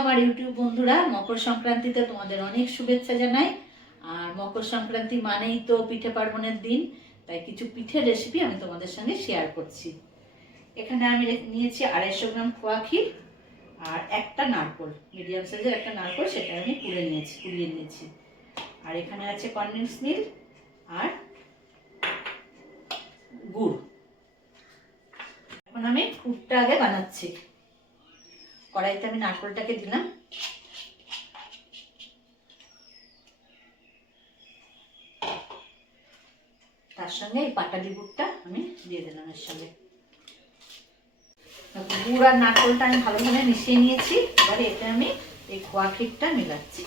আমার ইউটিউব বন্ধুরা, মকর সংক্রান্তিতে তোমাদের অনেক শুভেচ্ছা জানাই। আর মকর সংক্রান্তি মানেই তো পিঠে পার্বণের দিন, তাই কিছু পিঠের রেসিপি আমি তোমাদের সঙ্গে শেয়ার করছি। এখানে আমি নিয়েছি আড়াইশো গ্রাম খোয়া ক্ষীর আর একটা নারকোল মিডিয়াম সাইজের একটা নারকোল, সেটা আমি কুড়ে নিয়েছি, কুড়িয়ে নিয়েছি। আর এখানে আছে কনডেন্স মিল্ক আর গুড়। এখন আমি কুটটা আগে বানাচ্ছি। কড়াইতে আমি নারকোলটাকে দিলাম। তার সঙ্গে এই পাটালি গুড়টা আমি দিয়ে দিলাম এর সঙ্গে। গুড় আর নারকোলটা আমি ভালোভাবে মিশিয়ে নিয়েছি। এবারে এতে আমি এই খোয়া ক্ষীরটা মিলাচ্ছি।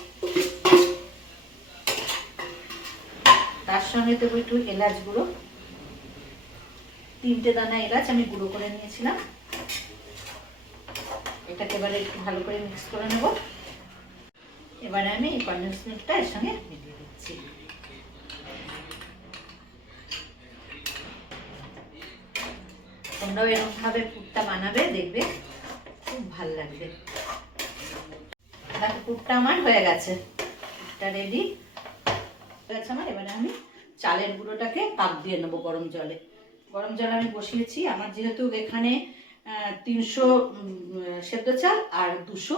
তার সঙ্গে দেবো একটু এলাচ গুঁড়ো। তিনটে দানা এলাচ আমি গুঁড়ো করে নিয়েছিলাম। এটাকে এবারে একটু ভালো করে মিক্স করে নেব। এবারে আমি এই কন্ডেন্স মিল্কটা এর সঙ্গে মিলিয়ে দিচ্ছি। তোমরাও এরকমভাবে পুরটা বানাবে, দেখবে খুব ভালো লাগবে। দেখো, পুরটা আমার হয়ে গেছে। পুরটা রেডি হয়ে গেছে আমার। এবারে আমি চালের গুঁড়োটাকে তাপ দিয়ে নেব গরম জলে। গরম জল আমি বসিয়েছি। আমার যেহেতু এখানে তিনশো সেদ্ধ চাল আর দুশো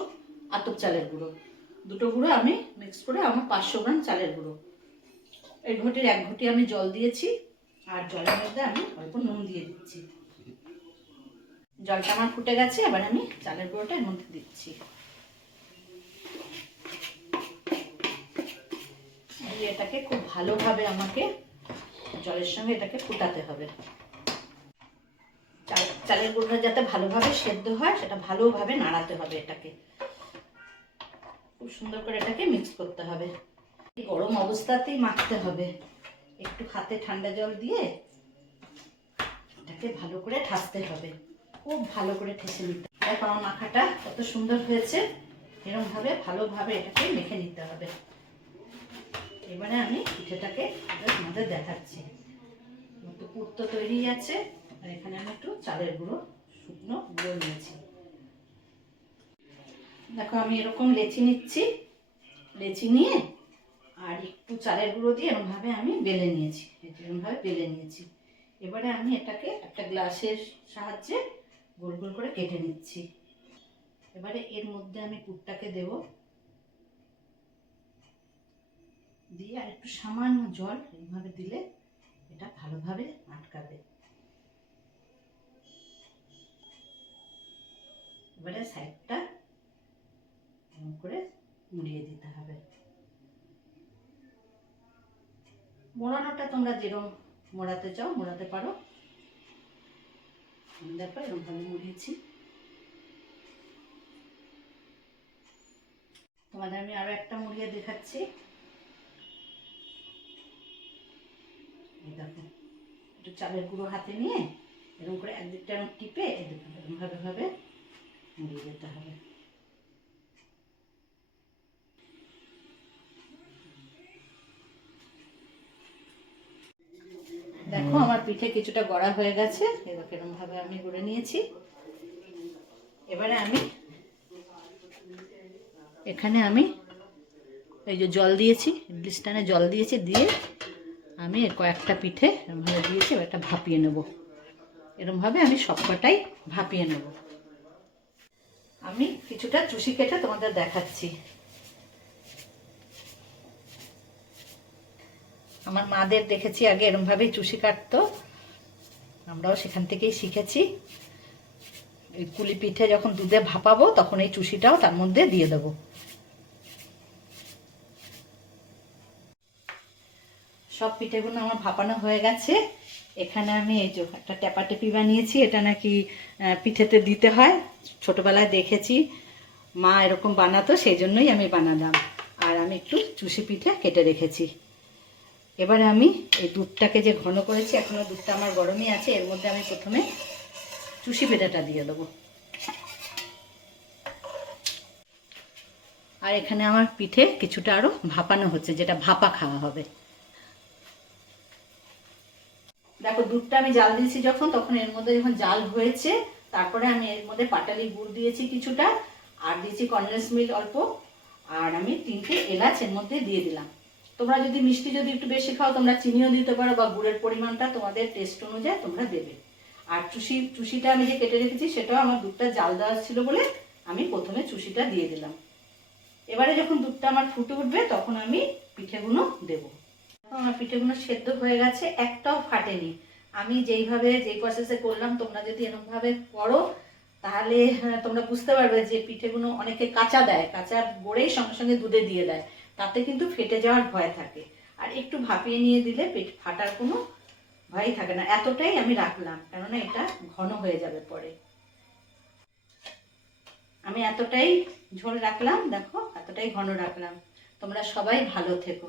আতপ চালের গুঁড়ো। দুটো গুঁড়ো আমি মিক্স করে আমার পাঁচশো গ্রাম চালের গুঁড়ো। এই ঘটির এক ঘটি আমি জল দিয়েছি আর জলের মধ্যে আমি অল্প নুন দিয়ে দিচ্ছি। জলটা আমার ফুটে গেছে, এবার আমি চালের গুঁড়োটা এর মধ্যে দিচ্ছি। দিয়ে এটাকে খুব ভালোভাবে আমাকে জলের সঙ্গে এটাকে ফুটাতে হবে। চালের গুঁড়োটা যাতে ভালোভাবে সেদ্ধ হয়, সেটা ভালোভাবে নাড়াতে হবে এটাকে। খুব সুন্দর করে এটাকে মিক্স করতে হবে। গরম অবস্থাতেই মাখতে হবে। একটু হাতে ঠান্ডা জল দিয়ে এটাকে ভালো করে ঠাসতে হবে। খুব ভালো করে ঠেসে নিতে হবে। দেখো আমার মাখাটা কত সুন্দর হয়েছে। এরকমভাবে ভালোভাবে এটাকে মেখে নিতে হবে। এবারে আমি পিঠেটাকে তোমাদের দেখাচ্ছি। একটু পুর তো তৈরি আছে। এখানে আমি একটু চালের গুঁড়ো, শুকনো গুঁড়ো নিয়েছি। দেখো, আমি এরকম লেচি নিচ্ছি। লেচি নিয়ে আর একটু চালের গুঁড়ো দিয়ে এরকমভাবে আমি বেলে নিয়েছি। এরকমভাবে বেলে নিয়েছি। এবারে আমি এটাকে একটা গ্লাসের সাহায্যে গোল গোল করে কেটে নিচ্ছি। এবারে এর মধ্যে আমি পুরটাকে দেব। দিয়ে আর একটু সামান্য জল এইভাবে দিলে এটা ভালোভাবে আটকাবে। এবারে সাইডটা এরকম করে মুড়িয়ে দিতে হবে। মোড়ানোটা তোমরা যেরকম মোড়াতে চাও, মোড়াতে পারো। দেখো এরকমভাবে মুড়িয়েছি। তোমাদের আমি আরও একটা মুড়িয়ে দেখাচ্ছি। দেখো, একটু চালের গুঁড়ো হাতে নিয়ে এরকম করে একদিকটা এরকম টিপে এরকম ভাবে ভাবে মুড়িয়ে যেতে হবে। দেখো, আমার পিঠে কিছুটা গড়া হয়ে গেছে। এবার এরকম ভাবে আমি গড়ে নিয়েছি। এবারে আমি এখানে আমি এই যে জল দিয়েছি ইডলি স্ট্যান্ডে জল দিয়েছি, দিয়ে আমি কয়েকটা পিঠে এরমভাবে দিয়েছি, এবার একটা ভাপিয়ে নেব। এরমভাবে আমি সবকটাই ভাপিয়ে নেব। আমি কিছুটা চুষি কেটে তোমাদের দেখাচ্ছি। আমার মাদের দেখেছি আগে এরমভাবেই চুষি কাটতো। আমরাও সেখান থেকেই শিখেছি। এই কুলি পিঠে যখন দুধে ভাপাবো, তখন এই চুষিটাও তার মধ্যে দিয়ে দেবো। সব পিঠেগুলো আমার ভাপানো হয়ে গেছে। এখানে আমি এই যে একটা টেপাটেপি বানিয়েছি, এটা নাকি পিঠেতে দিতে হয়। ছোটবেলায় দেখেছি, মা এরকম বানাতো, সেই জন্যই আমি বানালাম। আর আমি একটু চুষি পিঠে কেটে রেখেছি। এবারে আমি এই দুধটাকে যে ঘন করেছি, এখনও দুধটা আমার গরমই আছে, এর মধ্যে আমি প্রথমে চুষি পিঠাটা দিয়ে দেবো। আর এখানে আমার পিঠে কিছুটা আরও ভাপানো হচ্ছে, যেটা ভাপা খাওয়া হবে। দেখো, দুধটা আমি জাল দিয়েছি যখন, তখন এর মধ্যে যখন জাল হয়েছে, তারপরে আমি এর মধ্যে পাটালি গুড় দিয়েছি কিছুটা, আর দিয়েছি কনডেন্স মিল্ক অল্প, আর আমি তিনটে এলাচ এর মধ্যে দিয়ে দিলাম। তোমরা যদি মিষ্টি যদি একটু বেশি খাও, তোমরা চিনিও দিতে পারো বা গুড়ের পরিমাণটা তোমাদের টেস্ট অনুযায়ী তোমরা দেবে। আর চুষি, চুষিটা আমি যে কেটে রেখেছি, সেটাও আমার দুধটা জাল দেওয়া ছিল বলে আমি প্রথমে চুষিটা দিয়ে দিলাম। এবারে যখন দুধটা আমার ফুটে উঠবে, তখন আমি পিঠেগুলো দেবো। আমার পিঠেগুলো সেদ্ধ হয়ে গেছে, একটাও ফাটেনি। আমি যেইভাবে যেই প্রসেসে করলাম, তোমরা যদি এরকমভাবে করো, তাহলে তোমরা বুঝতে পারবে যে পিঠেগুলো অনেকে কাঁচা দেয়, কাঁচা গড়েই সঙ্গে সঙ্গে দুধে দিয়ে দেয়। তাতে কিন্তু ফেটে যাওয়ার ভয় থাকে। আর একটু ভাপিয়ে নিয়ে দিলে পেট ফাটার কোনো ভয়ই থাকে না। এতটাই আমি রাখলাম, কেননা এটা ঘন হয়ে যাবে পরে। আমি এতটাই ঝোল রাখলাম, দেখো, এতটাই ঘন রাখলাম। তোমরা সবাই ভালো থেকো।